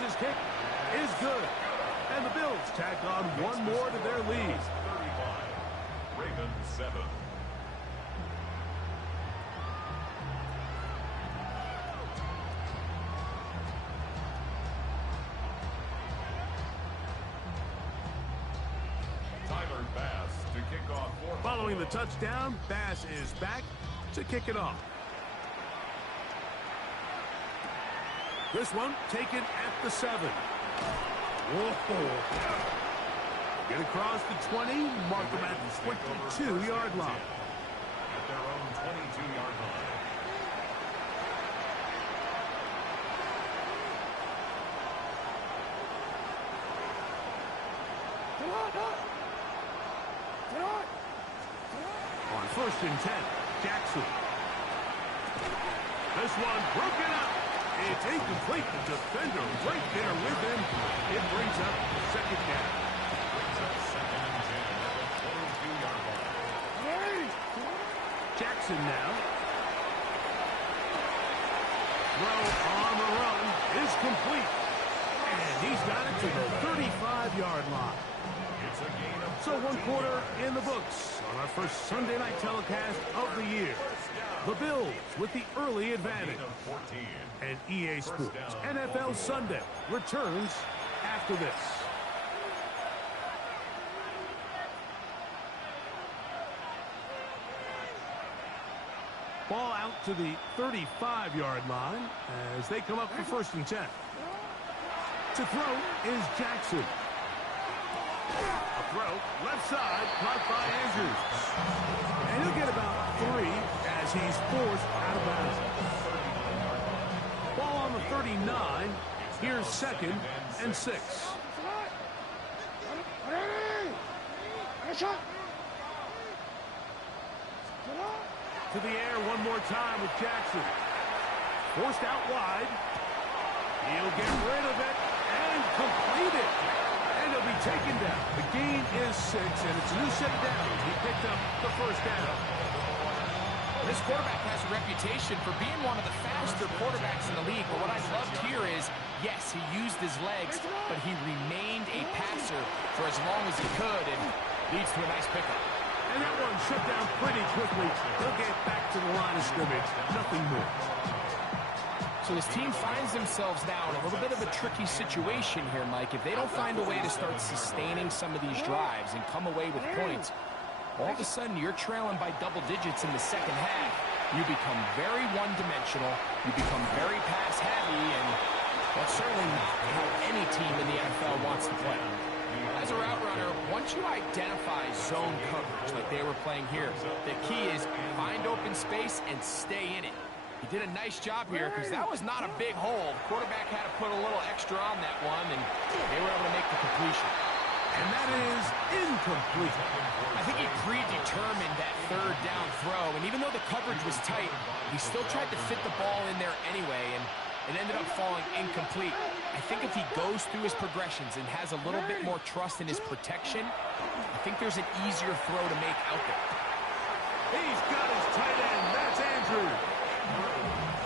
This kick is good. And the Bills tack on one more to their lead. 35, Ravens 7. To kick off following the touchdown, Bass is back to kick it off. This one taken at the 7. Whoa. Get across the 20, mark them at the 22-yard line. At their own 22-yard line. On 1st and 10, Jackson. This one broken up. It's incomplete. The defender right there with him. It brings up second down. Brings up 2nd and 10 at the 22-yard line. Jackson now. Throw on the run is complete. And he's got it to the 35-yard line. It's a gain of So 1 quarter in the books on our first Sunday night telecast of the year. The Bills with the early advantage. And EA Sports NFL Sunday returns after this. Ball out to the 35-yard line as they come up for 1st and 10. To throw is Jackson. A throw, left side, caught by Andrews. And he'll get about 3 as he's forced out of bounds. Ball on the 39. Here's 2nd and 6. To the air one more time with Jackson. Forced out wide. He'll get rid of it and complete it. And he'll be taken down. The gain is 6, and it's a new set of downs. He picked up the 1st down. This quarterback has a reputation for being one of the faster quarterbacks in the league. But what I loved here is, yes, he used his legs, but he remained a passer for as long as he could, and leads to a nice pickup. And that one shut down pretty quickly. He'll get back to the line of scrimmage. Nothing more. So his team finds themselves now in a little bit of a tricky situation here, Mike. If they don't find a way to start sustaining some of these drives and come away with points, all of a sudden you're trailing by double digits in the second half. You become very one-dimensional. You become very pass-heavy, and that's certainly how any team in the NFL wants to play. As a route runner, once you identify zone coverage like they were playing here, the key is find open space and stay in it. He did a nice job here because that was not a big hole. The quarterback had to put a little extra on that one, and they were able to make the completion. And that is incomplete. I think he predetermined that 3rd down throw, and even though the coverage was tight, he still tried to fit the ball in there anyway, and it ended up falling incomplete. I think if he goes through his progressions and has a little bit more trust in his protection, I think there's an easier throw to make out there. He's got his tight end. That's Andrews.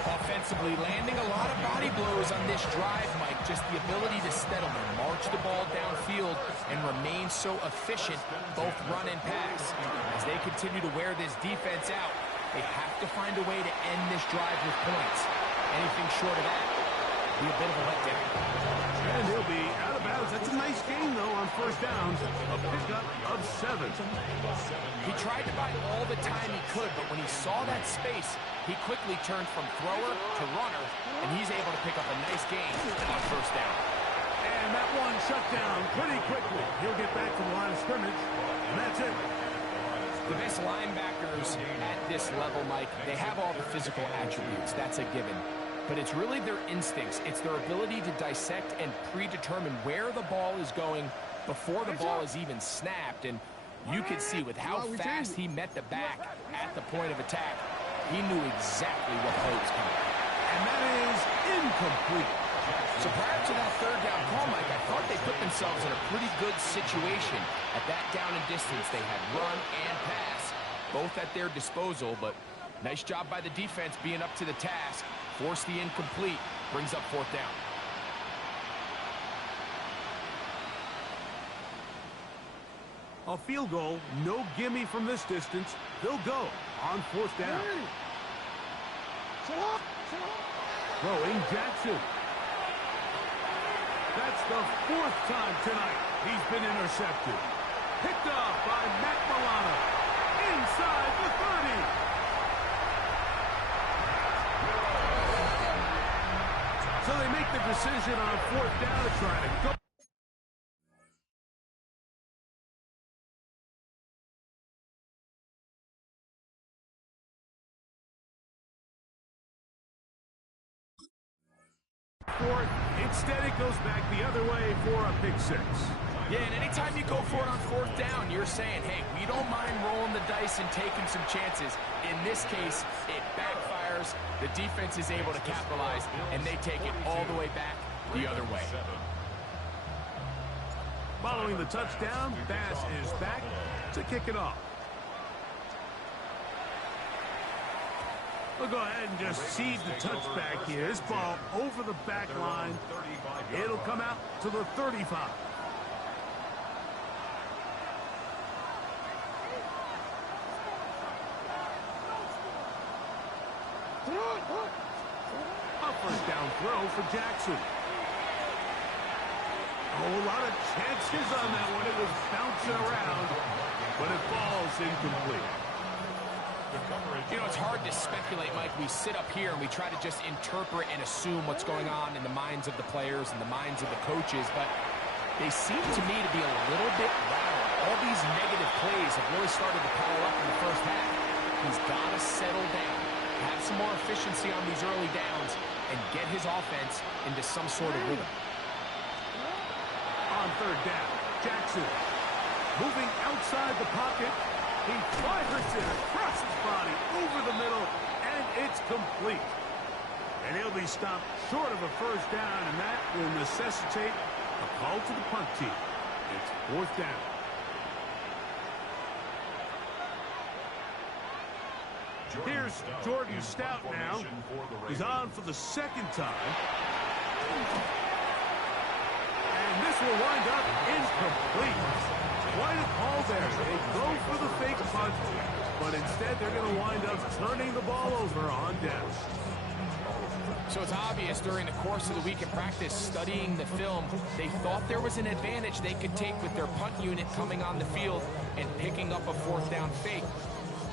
Offensively, landing a lot of body blows on this drive, Mike. Just the ability to steadily march the ball downfield and remain so efficient, both run and pass. As they continue to wear this defense out, they have to find a way to end this drive with points. Anything short of that will be a bit of a letdown. And he'll be out of bounds. That's a nice gain, though, on 1st down. A pickup of 7. He tried to buy all the time he could, but when he saw that space, he quickly turned from thrower to runner, and he's able to pick up a nice gain on 1st down. And that one shut down pretty quickly. He'll get back to the line of scrimmage, and that's it. The best linebackers at this level, Mike, they have all the physical attributes. That's a given. But it's really their instincts. It's their ability to dissect and predetermine where the ball is going before the ball is even snapped. And you could see with how fast he met the back at the point of attack, he knew exactly what play was coming. And that is incomplete. So prior to that 3rd down call, Mike, I thought they put themselves in a pretty good situation. At that down and distance, they had run and pass, both at their disposal, but nice job by the defense being up to the task. Force the incomplete, brings up 4th down. A field goal, no gimme from this distance. They'll go on 4th down. Throwing Jackson. That's the 4th time tonight he's been intercepted. Picked up by Matt Milano. Inside the 30. So they make the decision on 4th down to try to go. Instead, it goes back the other way for a pick 6. Yeah, and anytime you go for it on 4th down, you're saying, hey, we don't mind rolling the dice and taking some chances. In this case, it backfires. The defense is able to capitalize, and they take it all the way back the other way. Following the touchdown, Bass is back to kick it off. We'll go ahead and just seed the touchback here. This ball over the back line. It'll come out to the 35. A 1st down throw for Jackson. Oh, a lot of chances on that one. It was bouncing around, but it falls incomplete. You know, it's hard to speculate, Mike. We sit up here and we try to just interpret and assume what's going on in the minds of the players and the minds of the coaches, but they seem to me to be a little bit rattled. All these negative plays have really started to pile up in the first half. He's got to settle down, have some more efficiency on these early downs, and get his offense into some sort of rhythm. On 3rd down, Jackson moving outside the pocket. He fires it across his body over the middle, and it's complete. And he'll be stopped short of a 1st down, and that will necessitate a call to the punt team. It's 4th down. Here's Jordan Stout now. He's on for the 2nd time. And this will wind up incomplete. Quite a call there. They go for the fake punt, but instead they're going to wind up turning the ball over on down. So it's obvious during the course of the week in practice, studying the film, they thought there was an advantage they could take with their punt unit coming on the field and picking up a 4th down fake.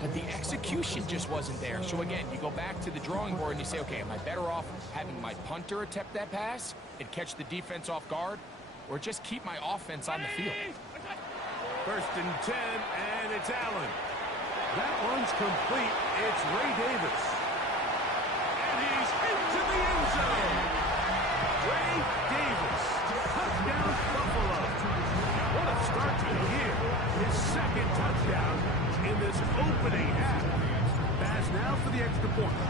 But the execution just wasn't there. So again, you go back to the drawing board and you say, okay, am I better off having my punter attempt that pass and catch the defense off guard, or just keep my offense on the field? 1st and 10, and it's Allen. That one's complete. It's Ray Davis. And he's into the end zone. Ray Davis. Touchdown, Buffalo. What a start to the year. His 2nd touchdown in this opening half. Pass now for the extra point.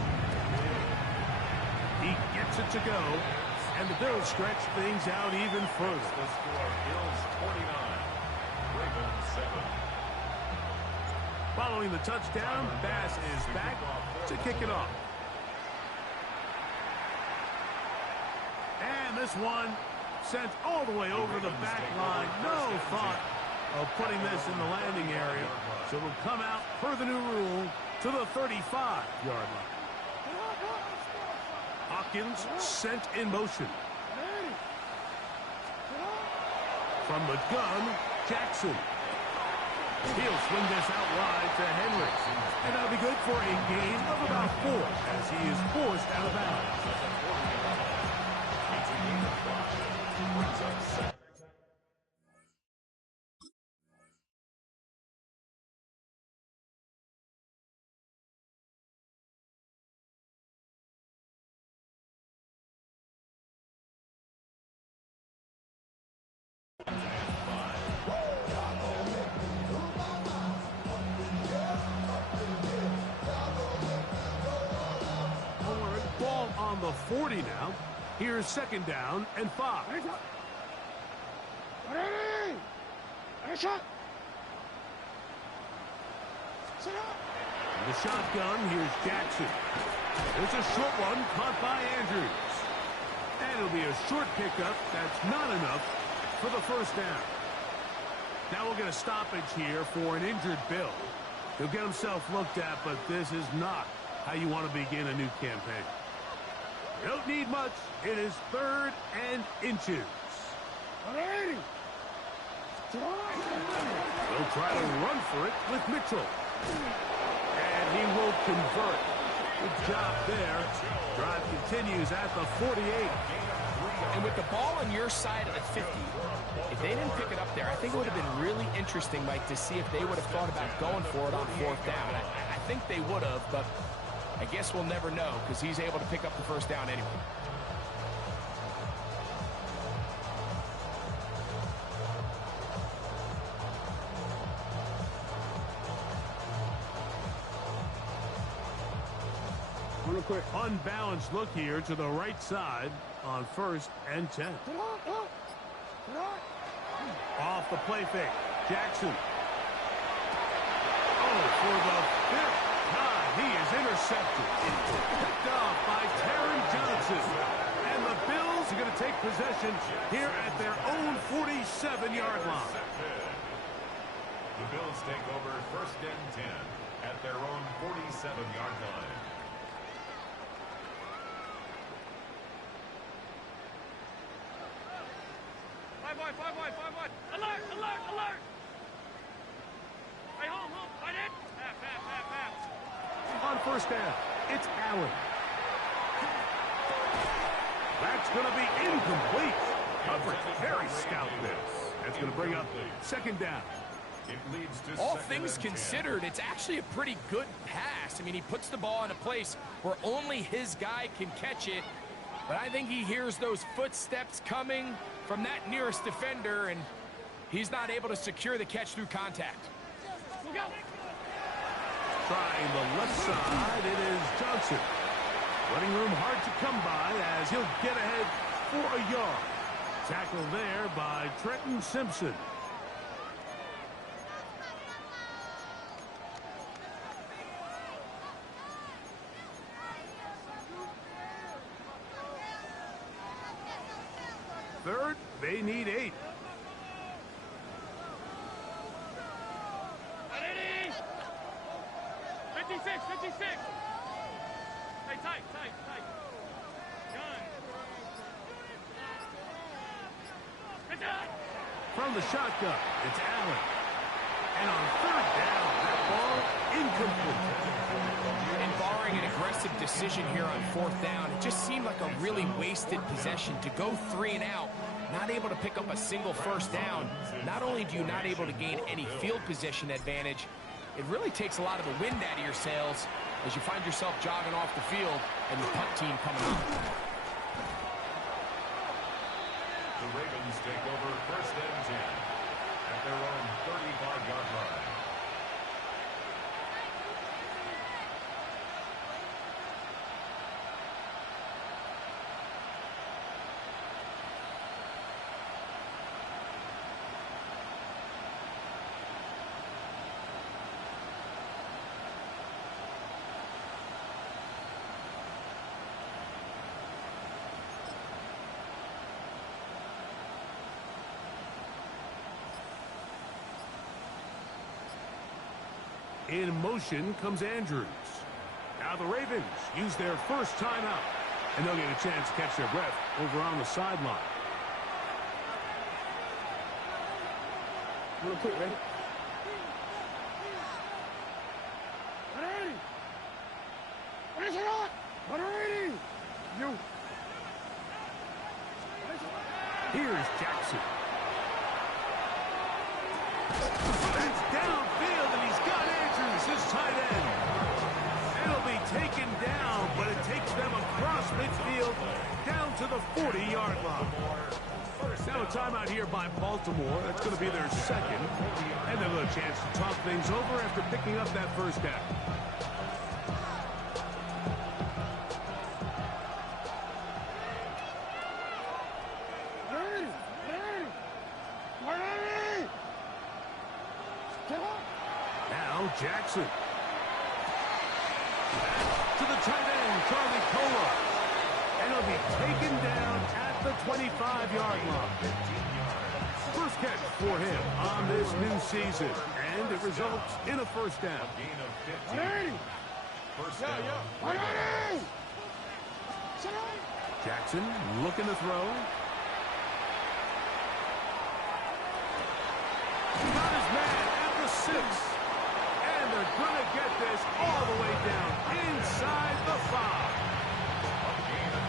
He gets it to go, and the Bills stretch things out even further. The score, Bills 29. Following the touchdown, Bass is back to kick it off. And this one sent all the way over the back line. No thought of putting this in the landing area. So it'll come out per the new rule to the 35-yard line. Hawkins sent in motion. From the gun, Jackson. He'll swing this out wide to Henry. And that'll be good for a gain of about 4 as he is forced out of bounds. On the 40 now. Here's 2nd down and 5. The shotgun, here's Jackson. There's a short one caught by Andrews. And it'll be a short pickup. That's not enough for the 1st down. Now we'll get a stoppage here for an injured Bill. He'll get himself looked at, but this is not how you want to begin a new campaign. You don't need much. It is 3rd and inches. He'll try to run for it with Mitchell. And he will convert. Good job there. Drive continues at the 48. And with the ball on your side of the 50, if they didn't pick it up there, I think it would have been really interesting, Mike, to see if they would have thought about going for it on 4th down. I think they would have, but I guess we'll never know because he's able to pick up the 1st down anyway. Quick unbalanced look here to the right side on 1st and 10. Off the play fake. Jackson. Oh, for the 5th time, he is intercepted. Picked off by Taron Johnson. And the Bills are going to take possession here at their own 47-yard line. The Bills take over 1st and 10 at their own 47-yard line. Five wide. Alert, alert, alert! Hey, hold, fight it! Pass. On 1st down, it's Allen. That's going to be incomplete. Coverage, very scout this. That's going to bring up 2nd down. It leads to all things considered, it's actually a pretty good pass. I mean, he puts the ball in a place where only his guy can catch it. But I think he hears those footsteps coming from that nearest defender, and he's not able to secure the catch through contact. Trying the left side, it is Johnson. Running room hard to come by as he'll get ahead for a yard. Tackle there by Trenton Simpson. Third, they need 8. Ready? 56. Hey, tight. Done. From the shotgun, it's Allen. And on 3rd down, that ball incomplete. And barring an aggressive decision here on 4th down, it just seemed like a really wasted possession to go 3 and out, not able to pick up a single 1st down. Not only do you not able to gain any field position advantage, it really takes a lot of the wind out of your sails as you find yourself jogging off the field and the punt team coming up. The Ravens take over 1st and 10 at their own 35-yard line. In motion comes Andrews. Now the Ravens use their first timeout, and they'll get a chance to catch their breath over on the sideline. Real quick, ready? Here's Jackson. That's downfield, and he's got Andrews, his tight end. It'll be taken down, but it takes them across midfield down to the 40-yard line. Now a timeout here by Baltimore. That's going to be their 2nd. And they'll have a chance to talk things over after picking up that 1st down. Jackson. Back to the tight end, Charlie Cola. And he'll be taken down at the 25-yard line. First catch for him on this new season, and it results in a first down. A gain of 15. First down. Jackson looking to throw. Got his man at the 6. And they're going to get this all the way down inside the 5.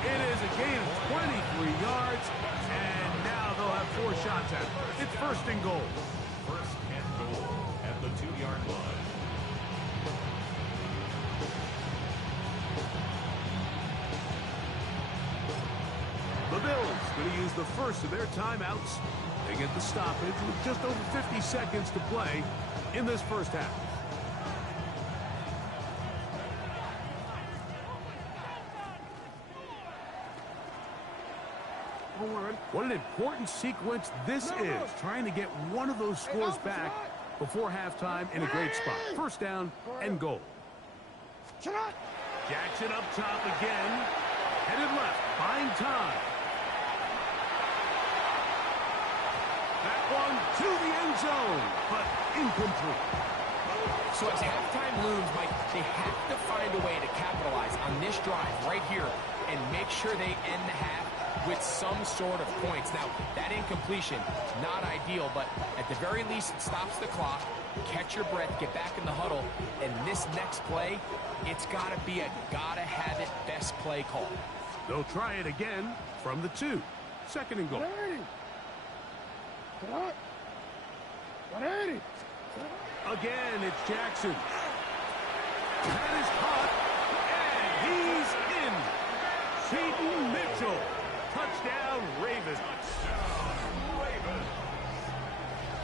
It is a gain of 23 yards, and now they'll have 4 shots at it. It's first and goal. First and goal at the 2-yard line. The Bills going to use the first of their timeouts. They get the stoppage with just over 50 seconds to play in this first half. What an important sequence this is, trying to get one of those scores back before halftime in a great spot. First down and goal. Jackson up top again. Headed left, buying time. That one to the end zone, but incomplete. So as halftime looms, Mike, they have to find a way to capitalize on this drive right here and make sure they end the half with some sort of points. Now, that incompletion, not ideal, but at the very least, it stops the clock. Catch your breath, get back in the huddle, and this next play, it's got to be a gotta-have-it best play call. They'll try it again from the 2. Second and goal. Again, it's Jackson. That is caught, and he's in. Seton Mitchell. Touchdown, Ravens.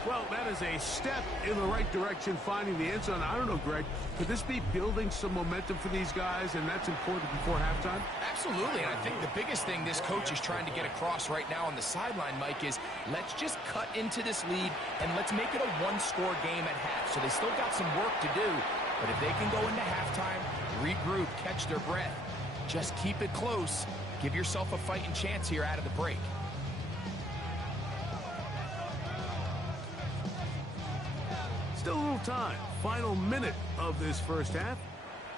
Well, that is a step in the right direction, finding the end zone. I don't know, Greg, could this be building some momentum for these guys, and that's important before halftime? Absolutely, and I think the biggest thing this coach is trying to get across right now on the sideline, Mike, is let's just cut into this lead, and let's make it a one-score game at half. So they still got some work to do, but if they can go into halftime, regroup, catch their breath, just keep it close, give yourself a fighting chance here out of the break. Still a little time. Final minute of this first half.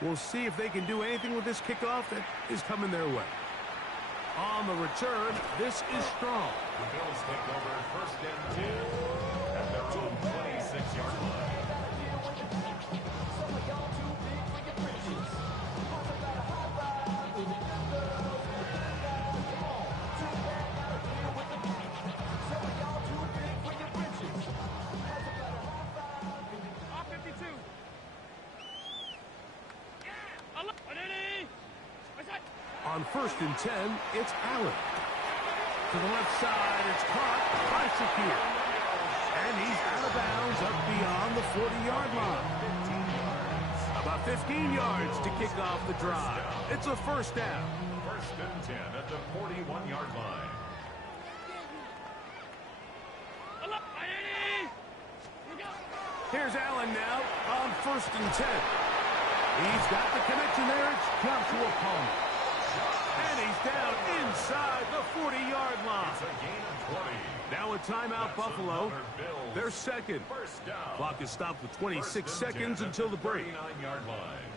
We'll see if they can do anything with this kickoff that is coming their way. On the return, this is strong. The Bills take over first and 10 at their own 26-yard line. On first and 10, it's Allen. To the left side, it's caught by Shakir. And he's out of bounds up beyond the 40-yard line. About 15 yards to kick off the drive. It's a first down. First and 10 at the 41-yard line. Here's Allen now on first and 10. He's got the connection there. It's Joshua Palmer. And he's down inside the 40-yard line. It's a gain of 20. Now a timeout, Buffalo. They're second. First down. Clock is stopped with 26 seconds until the break. 39-yard line.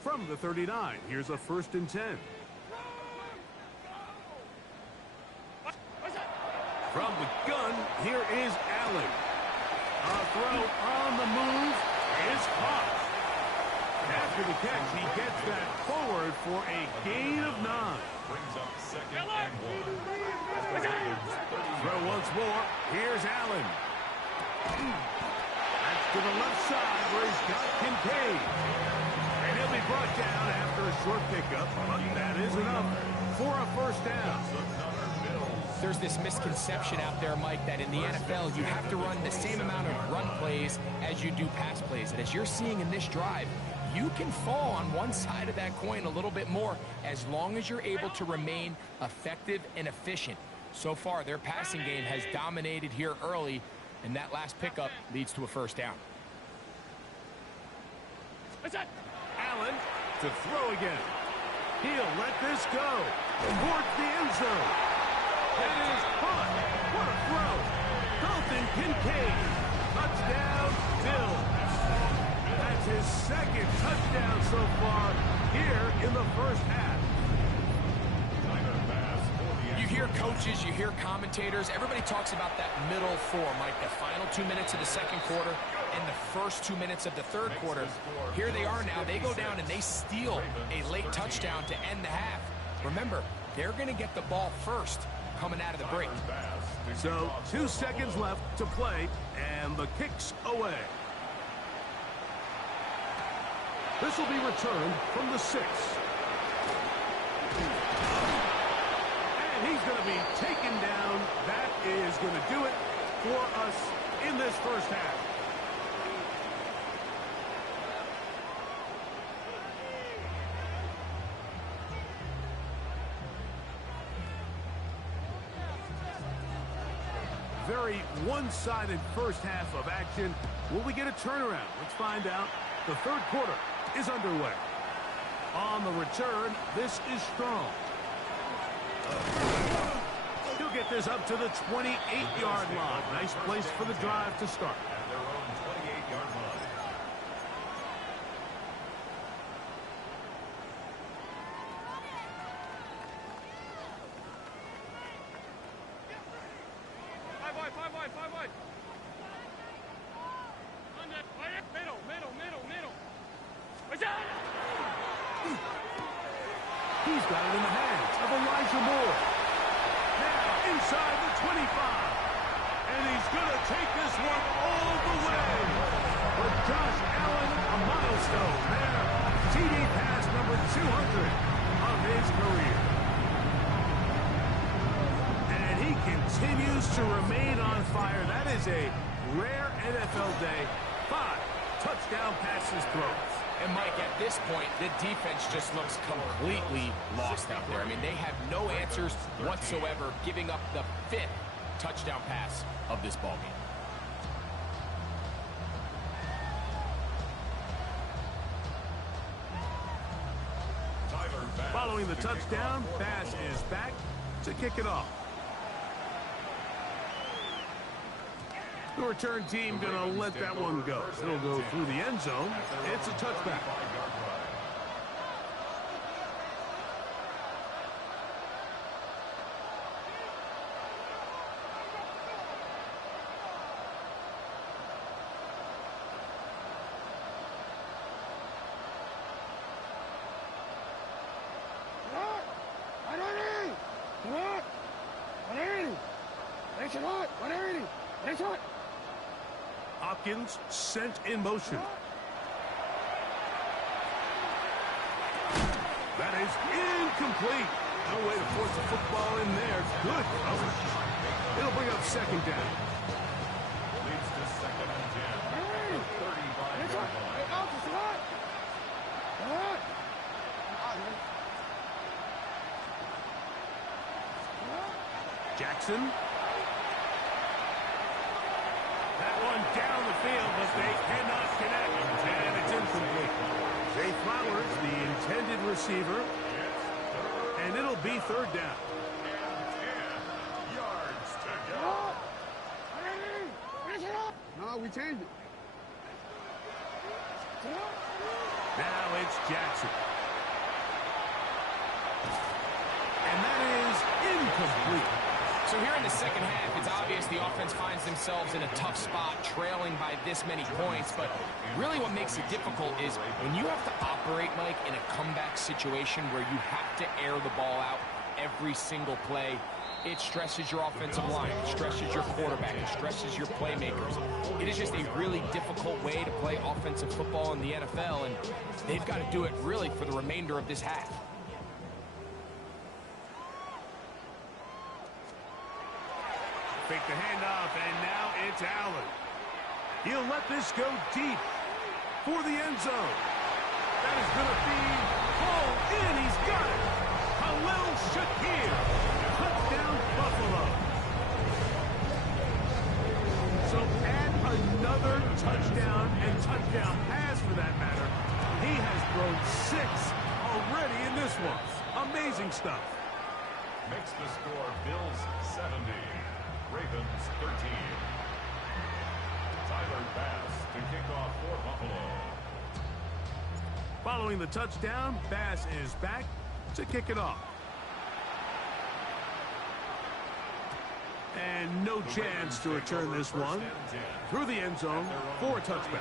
From the 39, here's a first and 10. From the gun, here is Allen. A throw on the move is caught. After the catch, he gets that forward for a gain of 9. Brings up second and 1. Throw once more. Here's Allen. That's to the left side where he's got Kincaid. And he'll be brought down after a short pickup, but that is enough for a first down. There's this misconception out there, Mike, that in the NFL you have to run the same amount of run plays as you do pass plays. And as you're seeing in this drive, you can fall on one side of that coin a little bit more as long as you're able to remain effective and efficient. So far, their passing game has dominated here early, and that last pickup leads to a first down. Allen to throw again. He'll let this go towards the end zone. It is caught. What a throw. Dalton Kincaid. Touchdown, Bills. That's his second touchdown so far here in the first half. You hear coaches, you hear commentators, everybody talks about that middle four, Mike, the final 2 minutes of the second quarter and the first 2 minutes of the third quarter. Here they are now. They go down and they steal a late touchdown to end the half. Remember, they're going to get the ball first coming out of the break. So 2 seconds left to play, and the kick's away. This will be returned from the 6. And he's going to be taken down. That is going to do it for us in this first half. Very one-sided first half of action. Will we get a turnaround? Let's find out. The third quarter is underway. On the return, this is Strong. He'll get this up to the 28-yard line. Nice place for the drive to start. At their own 28-yard line. Five wide. Middle. He's got it in the hands of Elijah Moore. Now inside the 25. And he's going to take this one all the way. For Josh Allen, a milestone there. TD pass number 200 of his career. And he continues to remain on fire. That is a rare NFL day. 5 touchdown passes thrown. And, Mike, at this point, the defense just looks completely lost out there. I mean, they have no answers whatsoever, giving up the 5th touchdown pass of this ballgame. Following the touchdown, Bass is back to kick it off. The return team going to let that one go. It'll go through the end zone. It's a touchback. Hopkins sent in motion. That is incomplete. No way to force the football in there. Good coverage. It'll bring up second down. Leads to 2nd and 10. 35-yard line. Jackson. That one down the field, but they cannot connect. And it's incomplete. Zay Flowers, the intended receiver. And it'll be third down. 10 yards to go. No, we changed it. Now it's Jackson. And that is incomplete. So here in the second half, it's obvious the offense finds themselves in a tough spot, trailing by this many points. But really what makes it difficult is when you have to operate, Mike, in a comeback situation where you have to air the ball out every single play, it stresses your offensive line, it stresses your quarterback, it stresses your playmakers. It is just a really difficult way to play offensive football in the NFL, and they've got to do it really for the remainder of this half. Fake the handoff, and now it's Allen. He'll let this go deep for the end zone. That is going to be pulled in. He's got it. Khalil Shakir. Touchdown, Buffalo. So add another touchdown and touchdown pass for that matter. He has thrown 6 already in this one. Amazing stuff. Makes the score Bills 70, Ravens 13. Tyler Bass to kick off for Buffalo. Following the touchdown, Bass is back to kick it off. And no chance to return this one through the end zone for a touchback.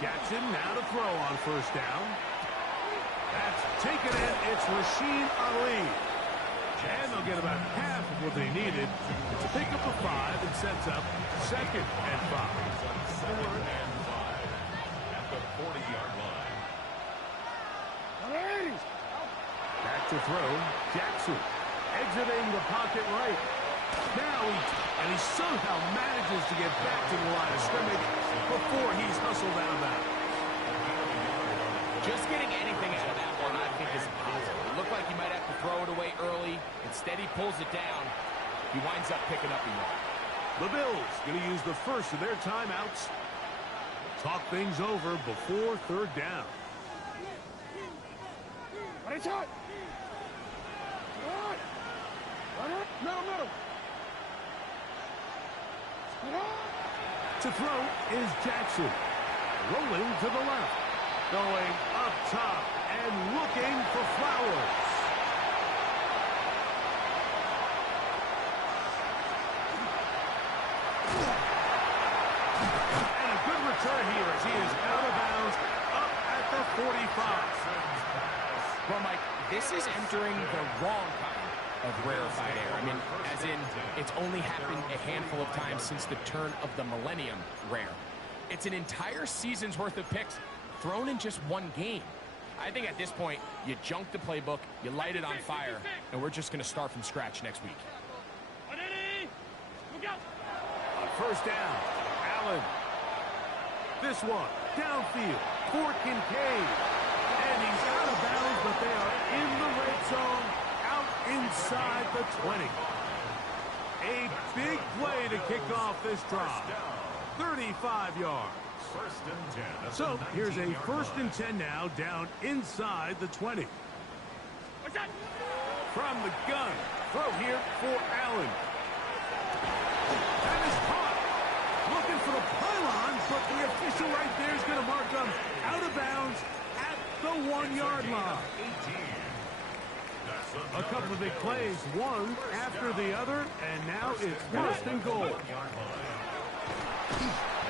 Jackson now to throw on first down. That's taken in. It's Rasheen Ali. And they'll get about half of what they needed. It's a pickup of 5 and sets up 2nd and 5. 2nd and 5 at the 40-yard line. Back to throw. Jackson exiting the pocket right. Now he somehow manages to get back to the line of scrimmage before he's hustled out of bounds. Just getting anything out of that one, I think, is impossible. It looked like he might have to throw it away early. Instead, he pulls it down. He winds up picking up a yard. The Bills going to use the first of their timeouts. Talk things over before 3rd down. To throw is Jackson. Rolling to the left. Going up top and looking for Flowers. And a good return here as he is out of bounds up at the 45. Well, Mike, this is entering the wrong kind of rarefied air. I mean, as in, it's only happened a handful of times since the turn of the millennium rare. It's an entire season's worth of picks thrown in just one game. I think at this point, you junk the playbook, you light it on fire, and we're just going to start from scratch next week. On first down, Allen. This one, downfield for Kincaid. And he's out of bounds, but they are in the red zone, out inside the 20. A big play to kick off this drive. 35 yards. So here's a 1st and 10 now, down inside the 20. From the gun, throw here for Allen. That is caught. Looking for the pylon, but the official right there is going to mark them out of bounds at the 1-yard line. A couple of big plays, one after the other, and now it's 1st and goal.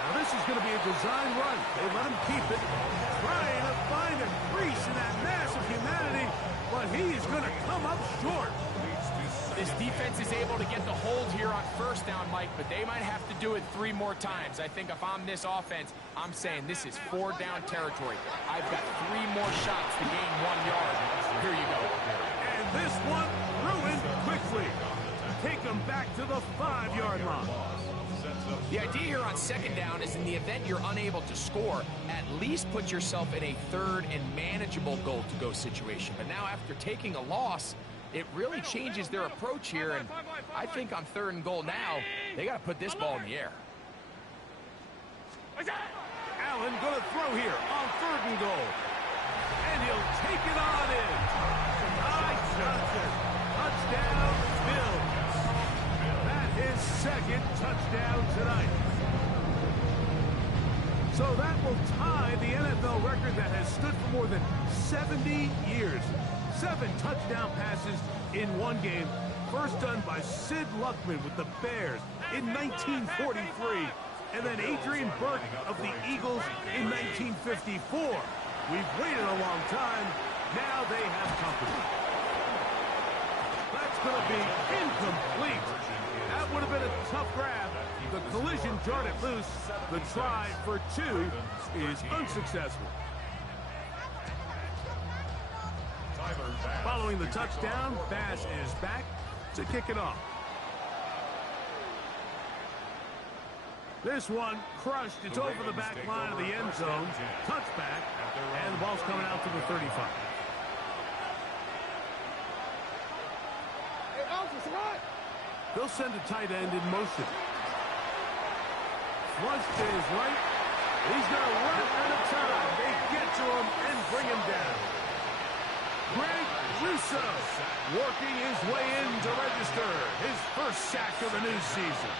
Now this is going to be a design run. They let him keep it, trying to find a crease in that mass of humanity, but he's going to come up short. This defense is able to get the hold here on first down, Mike, but they might have to do it 3 more times. I think if I'm this offense, I'm saying this is 4-down territory. I've got 3 more shots to gain 1 yard. Here you go. And this one ruined quickly. Take them back to the 5-yard line. The idea here on 2nd down is in the event you're unable to score, at least put yourself in a 3rd and manageable goal-to-go situation. But now after taking a loss, it really changes their approach here, and I think on 3rd and goal now, they got to put this ball in the air. Allen going to throw here on 3rd and goal. And he'll take it on in. Johnson. Touchdown, Bills. That is 2nd touchdown tonight. So that will tie the NFL record that has stood for more than 70 years. 7 touchdown passes in one game. First done by Sid Luckman with the Bears in 1943. And then Adrian Burke of the Eagles in 1954. We've waited a long time. Now they have company. That's going to be incomplete. That would have been a tough grab. The collision jarred it loose. The try for 2 is unsuccessful. Following the touchdown, Bass is back to kick it off. This one crushed. It's over the back line of the end zone. Touchback. And the ball's coming out to the 35. They'll send a tight end in motion. Flush to his right. He's going to run out of time. They get to him and bring him down. Greg Russo working his way in to register his first sack of the new season.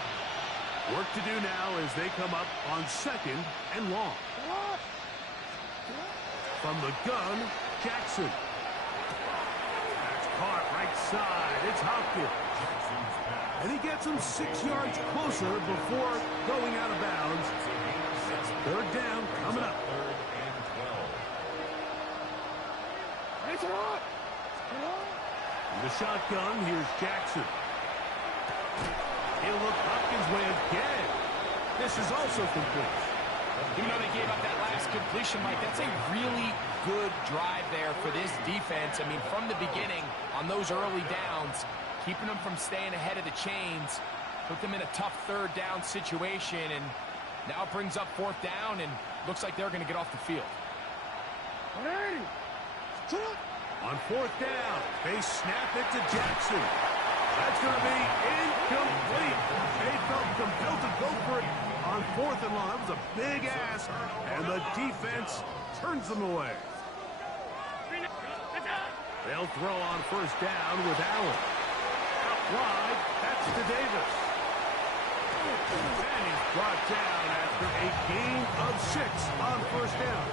Work to do now as they come up on 2nd and long. From the gun, Jackson. That's caught right side. It's Hopkins. And he gets him 6 yards closer before going out of bounds. It's 3rd down coming up. In the shotgun, here's Jackson. He'll look Hopkins' way again. This is also complete. Even though they gave up that last completion, Mike, that's a really good drive there for this defense. I mean, from the beginning, on those early downs, keeping them from staying ahead of the chains, put them in a tough 3rd down situation, and now it brings up 4th down, and looks like they're going to get off the field. On 4th down, they snap it to Jackson. That's going to be incomplete. They felt compelled to go for it on 4th and long. That was a big ask, and the defense turns them away. They'll throw on 1st down with Allen. Out wide, that's to Davis. And he's brought down after a gain of 6 on 1st down.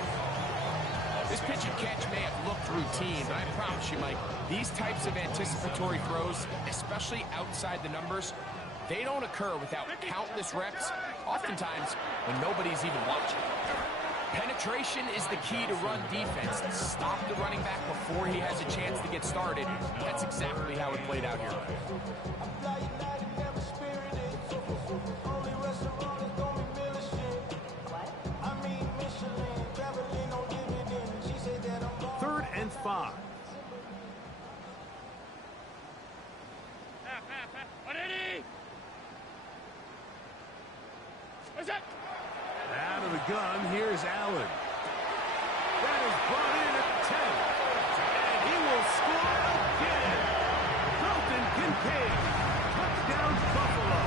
This pitch and catch may have looked routine, but I promise you, Mike, these types of anticipatory throws, especially outside the numbers, they don't occur without countless reps, oftentimes when nobody's even watching. Penetration is the key to run defense. Stop the running back before he has a chance to get started. That's exactly how it played out here. Third and 5. Out of the gun, here's Allen. That is brought in at 10. And he will score again. Dalton Kincaid. Touchdown Buffalo.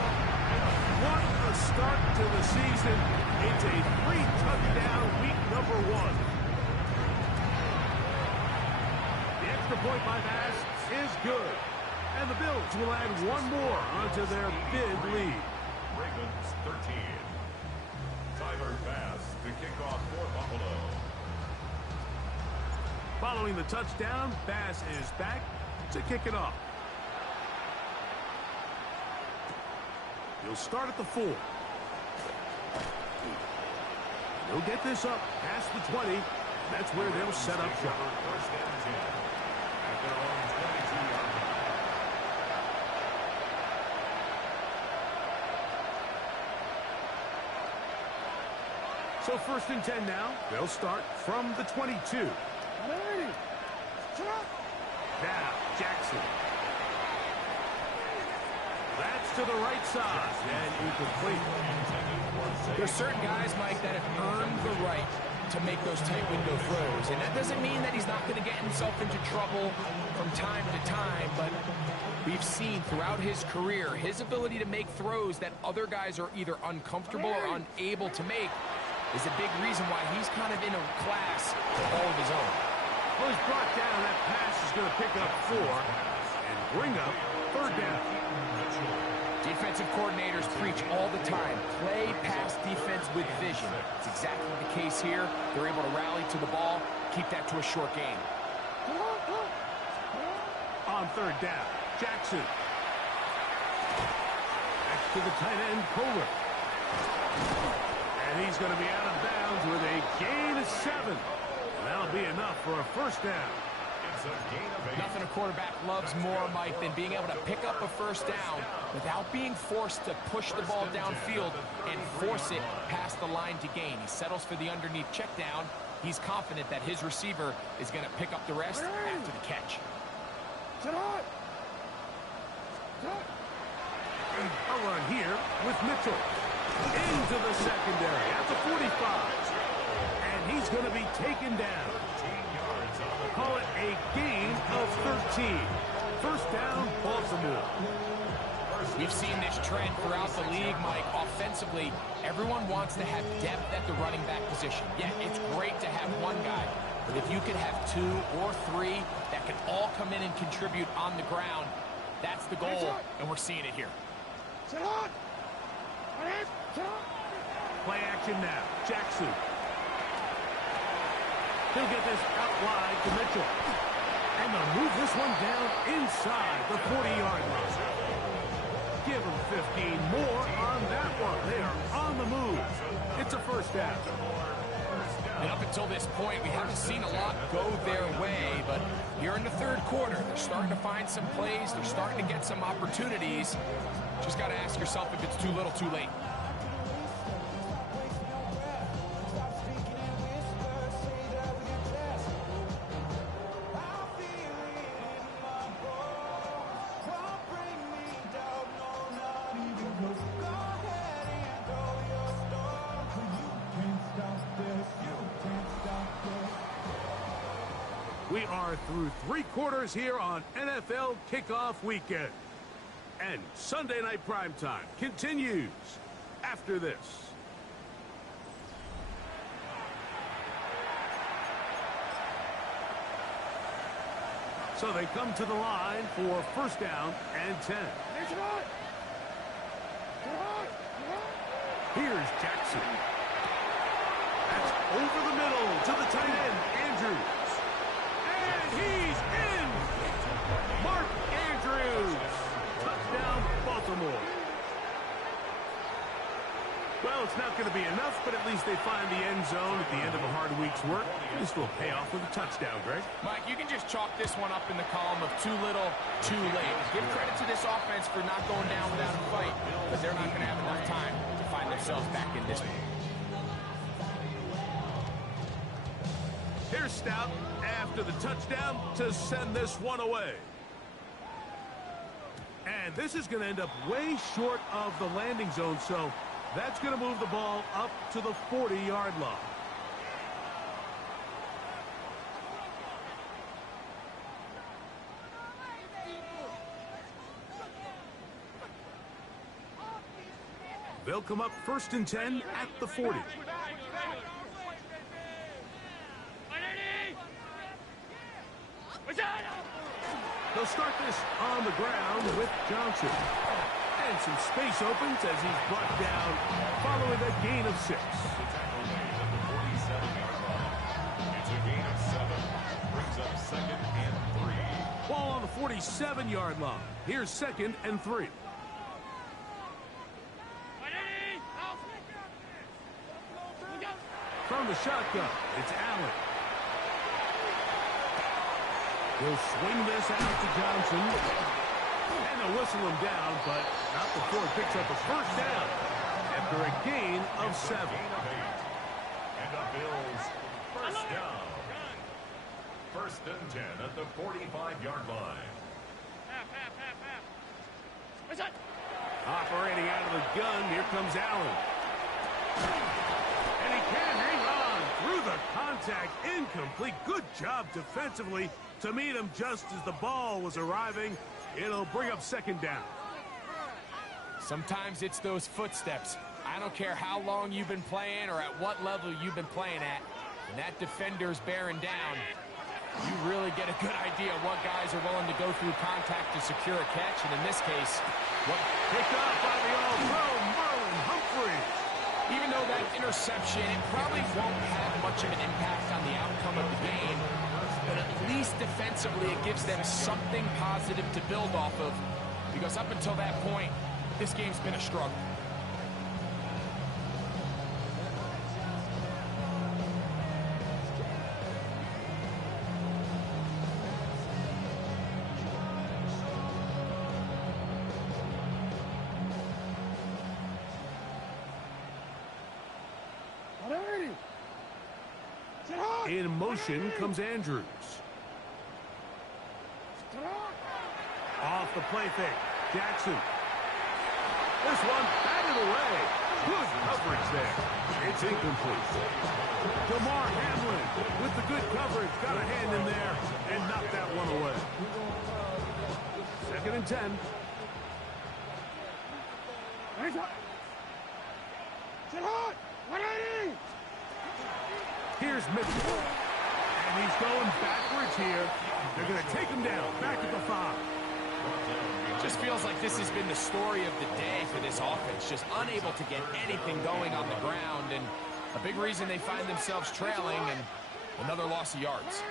What a start to the season. It's a 3-touchdown week number 1. The extra point by Bass is good. And the Bills will add one more onto their big lead. Ravens 13. Tyler Bass to kick off for Buffalo. Following the touchdown, Bass is back to kick it off. He'll start at the 4. He'll get this up past the 20. That's where they'll set up shop. 1st and 10 at their own 22-yard line. So 1st and 10 now. They'll start from the 22. Now, Jackson. That's to the right side. And incomplete. There's certain guys, Mike, that have earned the right to make those tight window throws. And that doesn't mean that he's not going to get himself into trouble from time to time, but we've seen throughout his career his ability to make throws that other guys are either uncomfortable or unable to make is a big reason why he's kind of in a class all of his own. Well, he's brought down. That pass is going to pick up 4 and bring up 3rd down. Defensive coordinators preach all the time, play pass defense with vision. It's exactly the case here. They're able to rally to the ball, keep that to a short game. On 3rd down, Jackson. Back to the tight end, Kohler. And he's going to be out of bounds with a gain of 7. And that'll be enough for a 1st down. It's a gain of 8. Nothing a quarterback loves more, Mike, than being able to pick up a 1st down without being forced to push the ball downfield and force it past the line to gain. He settles for the underneath check down. He's confident that his receiver is going to pick up the rest after the catch. A run here with Mitchell. into the secondary at the 45. And he's going to be taken down. Call it a gain of 13. First down, Baltimore. We've seen this trend throughout the league, Mike. Offensively, everyone wants to have depth at the running back position. Yeah, it's great to have one guy, but if you could have 2 or 3 that can all come in and contribute on the ground, that's the goal, and we're seeing it here. Play action now. Jackson. He'll get this out wide to Mitchell. And they'll move this one down inside the 40-yard line. Give them 15 more on that one. They are on the move. It's a first down. And up until this point, we haven't seen a lot go their way, but here in the third quarter, they're starting to find some plays. They're starting to get some opportunities. Just got to ask yourself if it's too little, too late. We are through 3 quarters here on NFL Kickoff Weekend. And Sunday Night Primetime continues after this. So they come to the line for first down and 10. Here's Jackson. That's over the middle to the tight end, Andrews. And he's in! Mark Andrews. Touchdown, Baltimore. Well, it's not going to be enough, but at least they find the end zone at the end of a hard week's work. This will pay off with a touchdown, Greg. Mike, you can just chalk this one up in the column of too little, too late. Give credit to this offense for not going down without a fight, but they're not going to have enough time to find themselves back in this one. Here's Stout after the touchdown to send this one away. And this is going to end up way short of the landing zone, so that's going to move the ball up to the 40-yard line. They'll come up first and 10 at the 40. They'll start this on the ground with Johnson. And some space opens as he's brought down following a gain of 6. It's a gain of 7. Brings up second and 3. Ball on the 47-yard line. Here's second and 3. From the shotgun, it's Allen. He'll swing this out to Johnson. And they'll whistle him down, but not before he picks up a first down after a gain of 7. And the Bills first down. First and 10 at the 45-yard line. Operating out of the gun, here comes Allen. And he can't hang on through the contact. Incomplete. Good job defensively to meet him just as the ball was arriving. It'll bring up second down. Sometimes it's those footsteps. I don't care how long you've been playing or at what level you've been playing at. When that defender's bearing down, you really get a good idea of what guys are willing to go through contact to secure a catch. And in this case, what Picked up by the all-pro Marlon Humphrey. even though that interception, it probably won't have much of an impact on the outcome of the game, but at least defensively it gives them something positive to build off of, because up until that point, this game's been a struggle. In motion comes Andrews. Off the play fake. Jackson. This one batted away. Good coverage there. It's incomplete. DeMar Hamlin with the good coverage. Got a hand in there and knocked that one away. 2nd and 10. Here's Mitchell. And he's going backwards here. They're going to take him down. Back at the 5. Just feels like this has been the story of the day for this offense. Just unable to get anything going on the ground. And a big reason they find themselves trailing and another loss of yards.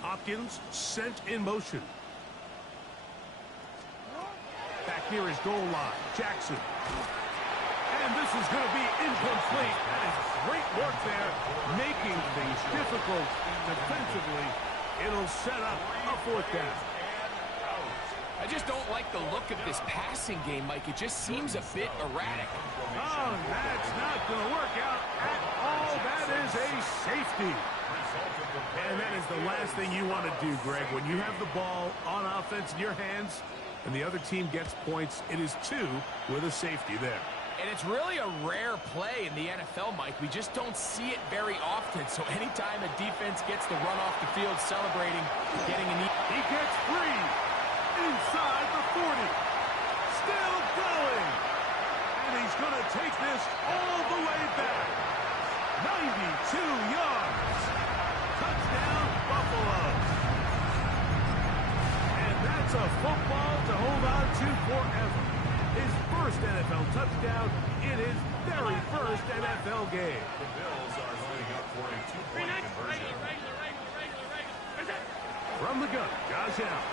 Hopkins sent in motion. Back near his goal line. Jackson. And this is going to be incomplete. That is great work there, making things difficult defensively. It'll set up a 4th down. I just don't like the look of this passing game, Mike. It just seems a bit erratic. Oh, that's not going to work out at all. That is a safety. And that is the last thing you want to do, Greg. When you have the ball on offense in your hands and the other team gets points, it is 2 with a safety there. And it's really a rare play in the NFL, Mike. We just don't see it very often. So anytime a defense gets to run off the field celebrating, getting a knee. He gets free inside the 40. Still going. And he's going to take this all the way back. 92 yards. Touchdown, Buffalo. And that's a football to hold on to forever. His first NFL touchdown in his very first NFL game. The Bills are lining up for a 2-point conversion. From the gun, Josh Allen.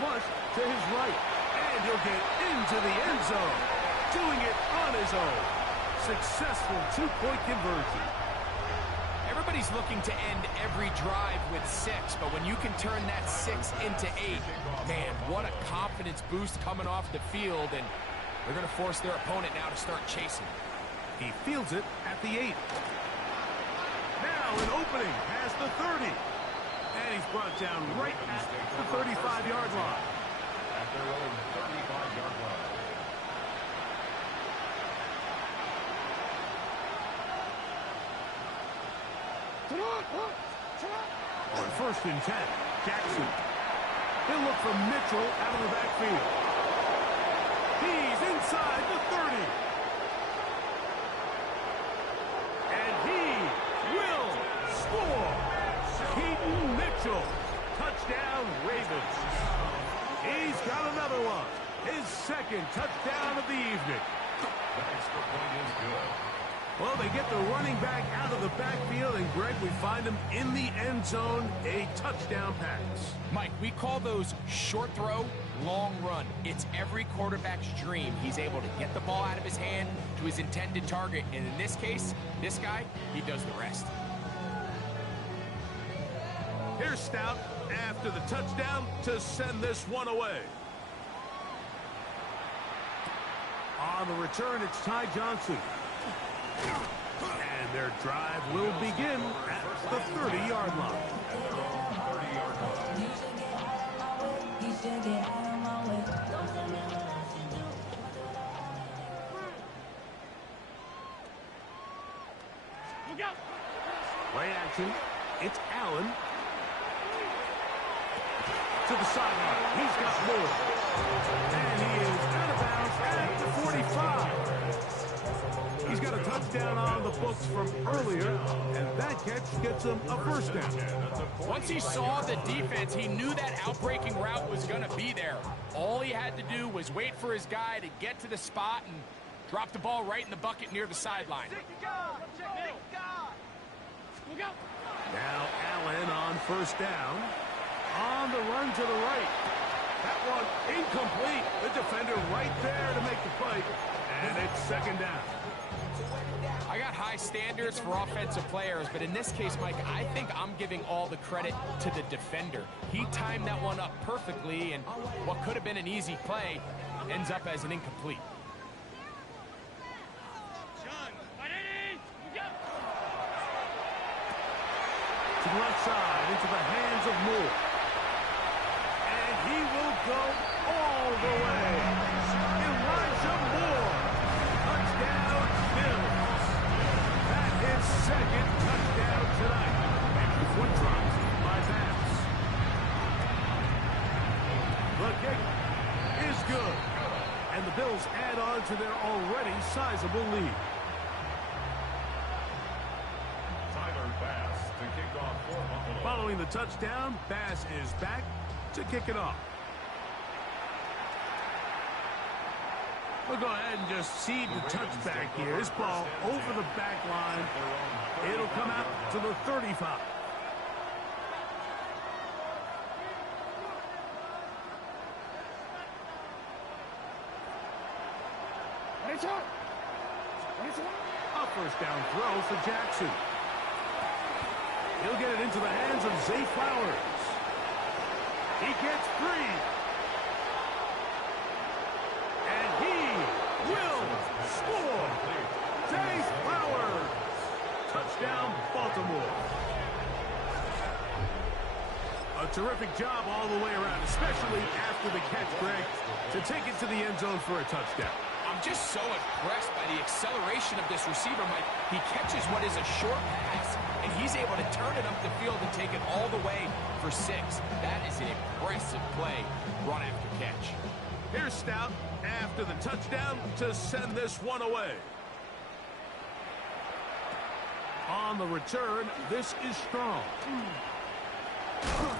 Flush to his right. And he'll get into the end zone. Doing it on his own. Successful 2-point conversion. Everybody's looking to end every drive with 6, but when you can turn that 6 into 8, man, what a confidence boost coming off the field, and they're going to force their opponent now to start chasing. He fields it at the 8. Now an opening past the 30. And he's brought down right at the 35-yard line. At their own 35-yard line. On 1st and 10, Jackson. He'll look for Mitchell out of the backfield. He's inside the 30. And he will score. Keaton Mitchell. Touchdown, Ravens. He's got another one. His 2nd touchdown of the evening. The extra point is good. Well, they get the running back out of the backfield, and Greg, we find him in the end zone, a touchdown pass. Mike, we call those short throw, long run. It's every quarterback's dream. He's able to get the ball out of his hand to his intended target, and in this case, this guy, he does the rest. Here's Stout after the touchdown to send this one away. On the return, it's Ty Johnson. And their drive will begin at the 30-yard line. Play action. It's Allen. To the sideline. He's got more. And he is out of bounds at the 45. He's got a touchdown on the books from earlier, and that catch gets him a 1st down. Once he saw the defense, he knew that outbreaking route was going to be there. All he had to do was wait for his guy to get to the spot and drop the ball right in the bucket near the sideline. Now Allen on 1st down. On the run to the right. That one incomplete. The defender right there to make the play. And it's 2nd down. I got high standards for offensive players, but in this case, Mike, I think I'm giving all the credit to the defender. He timed that one up perfectly, and what could have been an easy play ends up as an incomplete. to the left side into the hands of Moore. And he will go all the way. Elijah Moore. Touchdown, Bills. That is second touchdown tonight. And the foot drops by Bass. The kick is good. And the Bills add on to their already sizable lead. Bass to kick off for Buffalo. Following the touchdown, Bass is back to kick it off. We'll go ahead and just seed the touchback here. This ball over the back line. It'll come out to the 35. A first down throw for Jackson. He'll get it into the hands of Zay Flowers. He gets free. And he will score. Zay Flowers. Touchdown, Baltimore. A terrific job all the way around, especially after the catch, Greg, to take it to the end zone for a touchdown. I'm just so impressed by the acceleration of this receiver, Mike. He catches what is a short pass, and he's able to turn it up the field and take it all the way for 6. That is an impressive play, run after catch. Here's Stout after the touchdown to send this one away. On the return, this is Strong.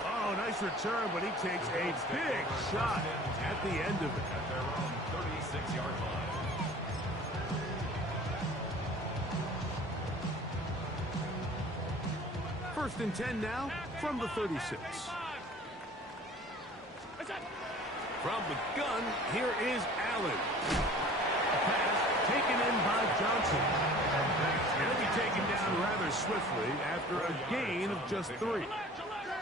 Oh, nice return, but he takes a big shot at the end of it. At their own 36-yard line. First and 10 now from the 36. From the gun, here is Allen. A pass taken in by Johnson. And he'll be taken down rather swiftly after a gain of just 3.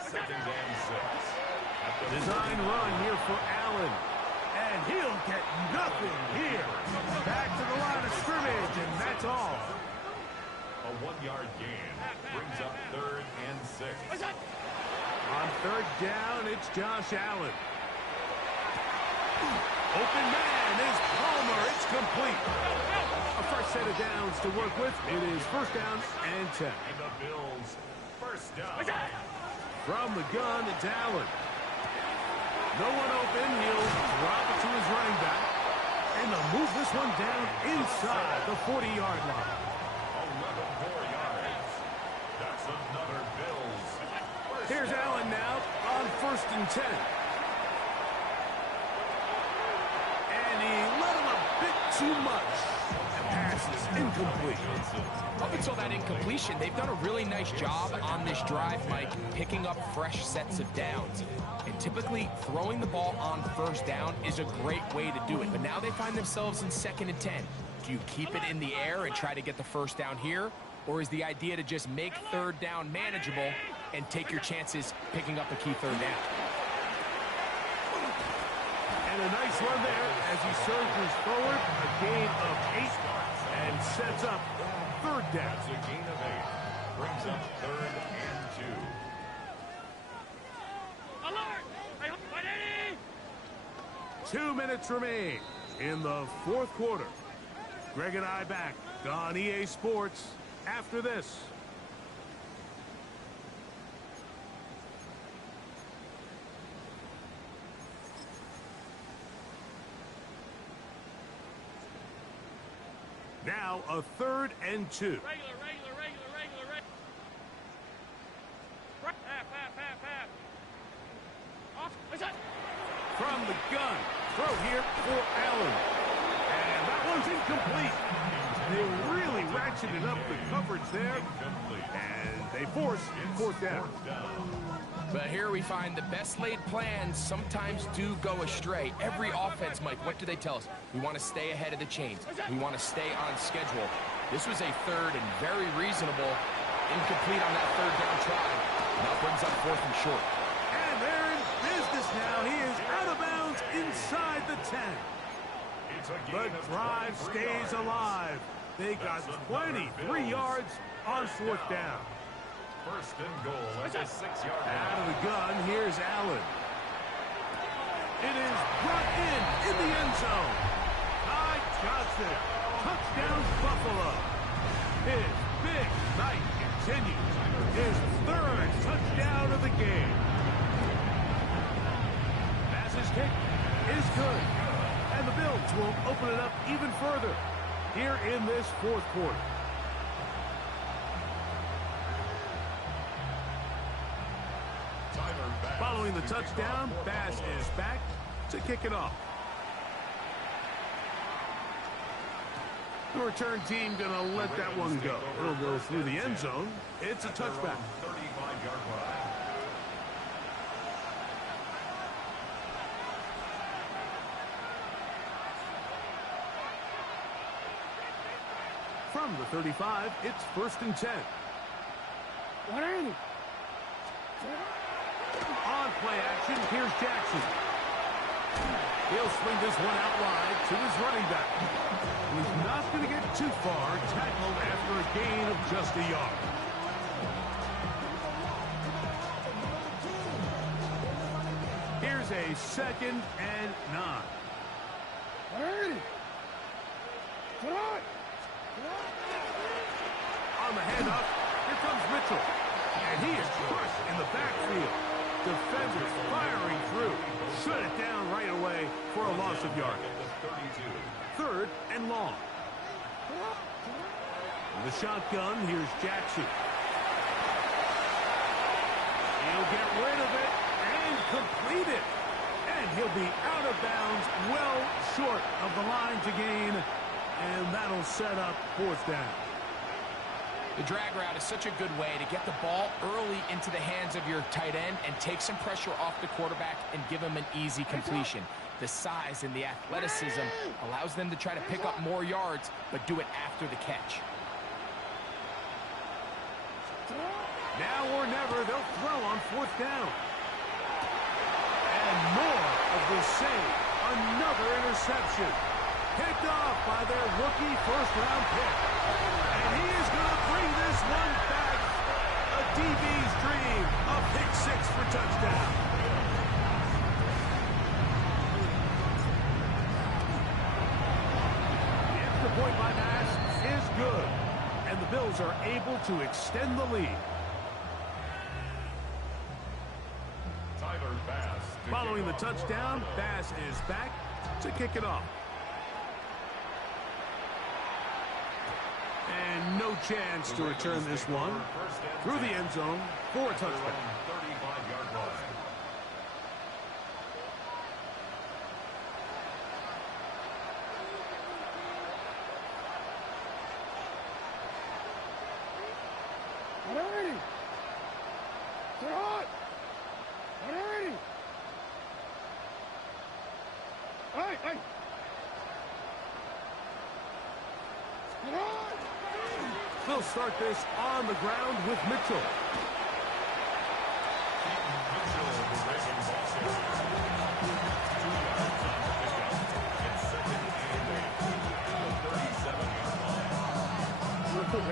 Second and 6. Design run here for Allen. And he'll get nothing here. Back to the line of scrimmage, and that's all. A 1-yard gain brings up 3rd and 6. On 3rd down, it's Josh Allen. Open man is Palmer. It's complete. A fresh set of downs to work with. It is 1st down and 10. And the Bills, 1st down. From the gun, it's Allen. No one open. He'll drop it to his running back. And they'll move this one down inside the 40-yard line. 11 more yards. That's another Bills. Here's Allen now on 1st and 10. And he let him a bit too much. The pass is incomplete. Up until that incompletion, they've done a really nice job on this drive, Mike, picking up fresh sets of downs. And typically, throwing the ball on 1st down is a great way to do it. But now they find themselves in 2nd and 10. Do you keep it in the air and try to get the 1st down here? Or is the idea to just make 3rd down manageable and take your chances picking up a key 3rd down? And a nice run there as he surges forward. A gain of 8 and sets up 3rd down. That's a gain of 8. Brings up 3rd and 2. Alert! 2 minutes remain in the 4th quarter. Greg and I back on EA Sports after this. Now a 3rd and 2. Regular. Half. Off. From the gun. Throw here for Allen. And that one's incomplete. They really ratcheted up the coverage there. And they force 4th down. But here we find the best laid plans sometimes do go astray. Every offense, Mike, what do they tell us? We want to stay ahead of the chains. We want to stay on schedule. This was a 3rd and very reasonable, incomplete on that 3rd down try. Now brings up 4th and short. And they're in business now. He is out of bounds inside the 10. The drive stays alive. They got plenty. 3 yards on 4th down. First and goal at the 6-yard line. Out of the gun, here's Allen. It is brought in the end zone. Ty Johnson, touchdown Buffalo. His big night continues. His third touchdown of the game. Pass's kick is good. And the Bills will open it up even further here in this fourth quarter. Following the touchdown, Bass is back to kick it off. The return team going to let that one go. It'll go through the end zone. It's a touchback. 35-yard line. From the 35, it's first and 10. On play action, here's Jackson. He'll swing this one out wide to his running back. He's not going to get too far, tackled after a gain of just a yard. Here's a 2nd and 9. On the handoff, here comes Mitchell. And he is crushed in the backfield. Defenders firing through. Shut it down right away for a loss of yardage. 3rd and long. In the shotgun, here's Jackson. He'll get rid of it and complete it. And he'll be out of bounds, well short of the line to gain. And that'll set up 4th down. The drag route is such a good way to get the ball early into the hands of your tight end and take some pressure off the quarterback and give him an easy completion. The size and the athleticism allows them to try to pick up more yards, but do it after the catch. Now or never, they'll throw on 4th down. And more of the same. Another interception. Picked off by their rookie first-round pick. And he is going to bring this one back. A DB's dream. A pick 6 for touchdown. The extra point by Bass is good. And the Bills are able to extend the lead. Following the touchdown, Bass is back to kick it off. And no chance to return this one through the end zone for a touchback. 35-yard line. They'll start this on the ground with Mitchell.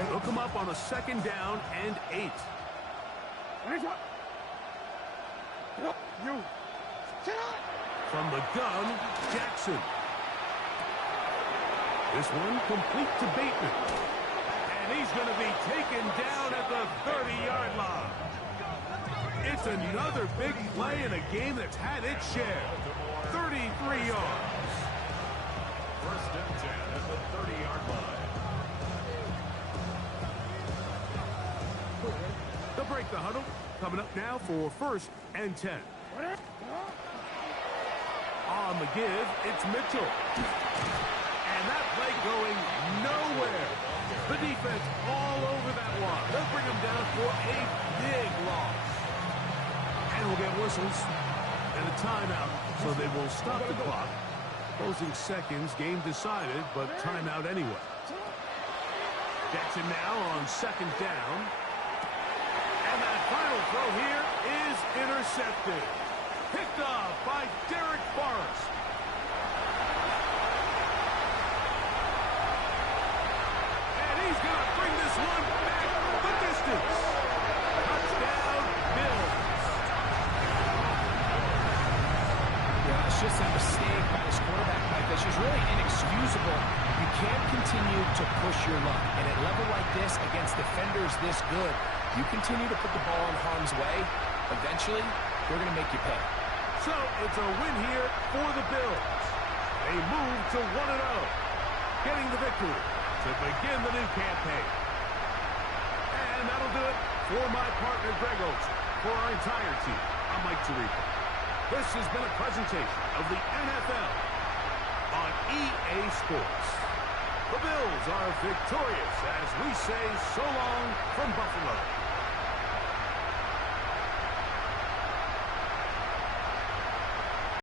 They'll come up on a 2nd down and 8. From the gun, Jackson. This one complete to Bateman. And he's going to be taken down at the 30-yard line. It's another big play in a game that's had its share. 33 yards. First and 10 at the 30-yard line. They'll break the huddle. Coming up now for 1st and 10. On the give, it's Mitchell. And that play going nowhere. The defense all over that one. They'll bring him down for a big loss. And we'll get whistles and a timeout, so they will stop the clock. Closing seconds, game decided, but timeout anyway. Jackson now on 2nd down. And that final throw here is intercepted. Picked off by Derek Forrest. And he's going to bring this one back the distance. inexcusable. You can't continue to push your luck. And at a level like this, against defenders this good, you continue to put the ball in harm's way, eventually, they're going to make you pay. So it's a win here for the Bills. They move to 1-0, getting the victory to begin the new campaign. And that'll do it for my partner, Greg Olson. For our entire team, I'm Mike Tirico. This has been a presentation of the NFL on EA Sports. The Bills are victorious as we say so long from Buffalo.